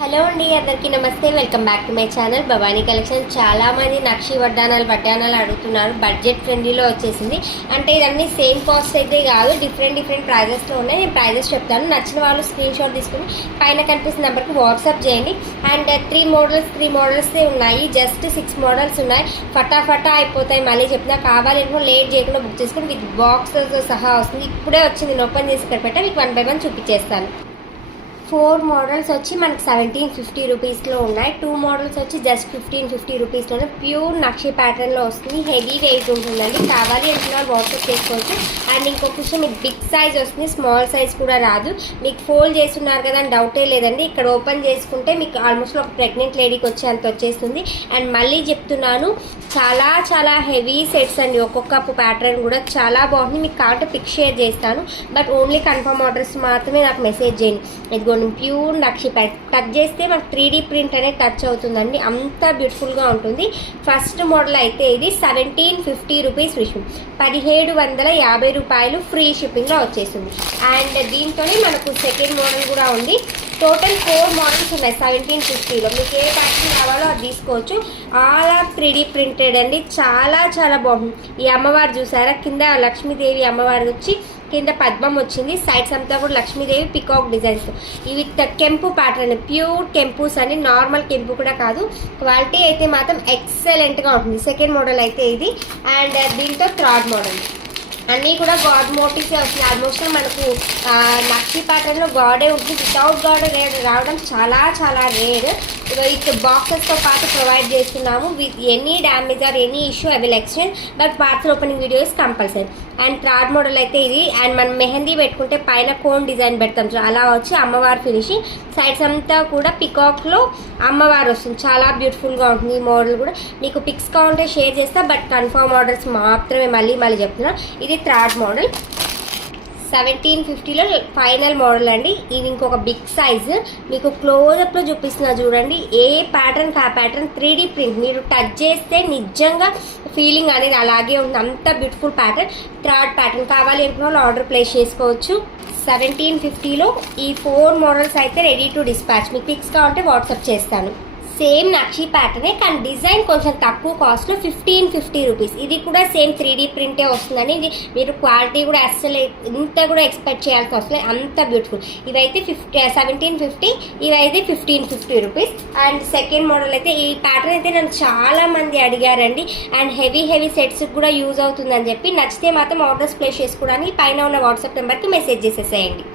Hello అండి, అందరికీ నమస్తే. Welcome back to my channel Bhavani collection. చాలామంది నక్షి వడ్డానాలు అడుగుతున్నారు. బడ్జెట్ ఫ్రెండ్లీలో వచ్చేసింది. అంటే ఇదన్నీ సేమ్ కాస్ట్ అయితే కాదు, డిఫరెంట్ ప్రైజెస్లో ఉన్నాయి. నేను ప్రైజెస్ చెప్తాను. నచ్చిన వాళ్ళు స్క్రీన్ షాట్ తీసుకుని పైన కనిపిస్తున్న నెంబర్కి వాట్సాప్ చేయండి. అండ్ త్రీ మోడల్సే ఉన్నాయి. జస్ట్ 6 మోడల్స్ ఉన్నాయి. ఫటాఫటా అయిపోతాయి. మళ్ళీ చెప్తున్నా, కావాలనుకో లేట్ చేయకుండా బుక్ చేసుకుని విత్ బాక్సెస్ సహా వస్తుంది. ఇప్పుడే వచ్చింది, నేను ఓపెన్ చేసి ఇక్కడ పెట్టా మీకు 1 by 1 చూపించేస్తాను. 4 మోడల్స్ వచ్చి మనకి 1750 రూపీస్లో ఉన్నాయి. 2 మోడల్స్ వచ్చి జస్ట్ 1550 రూపీస్లోనే ప్యూర్ నక్షి ప్యాటర్న్లో వస్తుంది. హెవీ వెయిట్ ఉంటుందండి. కావాలి అంటే వాట్సాప్ చేసుకోవచ్చు. అండ్ ఇంకొక విషయం, మీకు బిగ్ సైజ్ వస్తుంది, స్మాల్ సైజ్ కూడా రాదు. మీకు ఫోల్డ్ చేస్తున్నారు కదా అని డౌటే లేదండి. ఇక్కడ ఓపెన్ చేసుకుంటే మీకు ఆల్మోస్ట్ ఒక ప్రెగ్నెంట్ లేడీకి వచ్చేంత వచ్చేస్తుంది. అండ్ మళ్ళీ చెప్తున్నాను, చాలా హెవీ సెట్స్ అండి. ఒక్కొక్క ప్యాటర్న్ కూడా చాలా బాగుంది. మీకు కావాలంటే పిక్ షేర్ చేస్తాను. బట్ ఓన్లీ కన్ఫర్మ్ ఆర్డర్స్ మాత్రమే నాకు మెసేజ్ చేయండి. ఇదిగో ప్యూర్ నక్షి టచ్ చేస్తే మనకు 3D ప్రింట్ అనేది టచ్ అవుతుందండి. అంత బ్యూటిఫుల్గా ఉంటుంది. ఫస్ట్ మోడల్ అయితే ఇది 1750 రూపీస్ ఫ్రీ షిప్పింగ్, 1750 రూపాయలు ఫ్రీ షిప్పింగ్లో వచ్చేస్తుంది. అండ్ దీంతోనే మనకు సెకండ్ మోడల్ కూడా ఉంది. టోటల్ 4 మోడల్స్ ఉన్నాయి 1750లో. మీకు ఏ ప్యాటర్న్ కావాలో అది తీసుకోవచ్చు. ఆల్ ఆర్ 3D ప్రింటెడ్ అండి. చాలా బాగుంది. ఈ అమ్మవారు చూసారా, కింద లక్ష్మీదేవి అమ్మవారు వచ్చి కింద పద్మం వచ్చింది. సైడ్స్ అంతా కూడా లక్ష్మీదేవి పికాక్ డిజైన్స్. ఇవి కెంపు ప్యాటర్న్, ప్యూర్ కెంపుస్ అని, నార్మల్ కెంపు కూడా కాదు. క్వాలిటీ అయితే మాత్రం ఎక్సలెంట్గా ఉంటుంది. సెకండ్ మోడల్ అయితే ఇది. అండ్ దీంతో థర్డ్ మోడల్ అన్నీ కూడా గాడ్ మోటివ్స్ వస్తుంది. ఆల్మోస్ట్ మనకు నక్షి ప్యాటర్న్లో గాడే ఉంటుంది. వితౌట్ గాడ్ రావడం చాలా రేర్. విత్ బాక్సెస్తో పాటు ప్రొవైడ్ చేస్తున్నాము. With any damage or any issue I will exchange, but parcel opening videos compulsory. And third model అయితే ఇది. అండ్ మనం మెహందీ పెట్టుకుంటే పైన కోన్ డిజైన్ పెడతాం, అలా వచ్చి అమ్మవారు ఫినిషింగ్. సైడ్స్ అంతా కూడా పికాక్లో అమ్మవారు వస్తుంది. చాలా బ్యూటిఫుల్గా ఉంటుంది. ఈ మోడల్ కూడా మీకు పిక్స్ కావాలంటే షేర్ చేస్తా, బట్ కన్ఫర్మ్ ఆర్డర్స్ మాత్రమే. మళ్ళీ చెప్తున్నా, ఇది థర్డ్ మోడల్ 1750లో ఫైనల్ మోడల్ అండి. ఇది ఇంకొక బిగ్ సైజ్. మీకు క్లోజప్లో చూపిస్తున్నా చూడండి. ఏ ప్యాటర్న్ ఆ ప్యాటర్న్ 3D ప్రింట్. మీరు టచ్ చేస్తే నిజంగా ఫీలింగ్ అనేది అలాగే ఉంది. అంత బ్యూటిఫుల్ ప్యాటర్న్. థర్డ్ ప్యాటర్న్ కావాలి అనుకున్న వాళ్ళు ఆర్డర్ ప్లేస్ చేసుకోవచ్చు. 1750లో ఈ 4 మోడల్స్ అయితే రెడీ టు డిస్పాచ్. మీకు పిక్స్ కావాలంటే వాట్సాప్ చేస్తాను. సేమ్ నక్షి ప్యాటర్నే, కానీ డిజైన్ కొంచెం తక్కువ కాస్ట్లో 1550 రూపీస్. ఇది కూడా సేమ్ 3D ప్రింటే వస్తుందని. ఇది మీరు క్వాలిటీ కూడా అస్సలు ఇంత కూడా ఎక్స్పెక్ట్ చేయాల్సి వస్తుంది. అంత బ్యూటిఫుల్. ఇవైతే 1750, ఇవైతే 1550 రూపీస్. అండ్ సెకండ్ మోడల్ అయితే ఈ ప్యాటర్న్ అయితే నన్ను చాలా మంది అడిగారండి. అండ్ హెవీ సెట్స్ కూడా యూజ్ అవుతుందని చెప్పి, నచ్చితే మాత్రం ఆర్డర్స్ ప్లేస్ చేసుకోవడానికి పైన ఉన్న వాట్సాప్ నెంబర్కి మెసేజ్ చేసేసేయండి.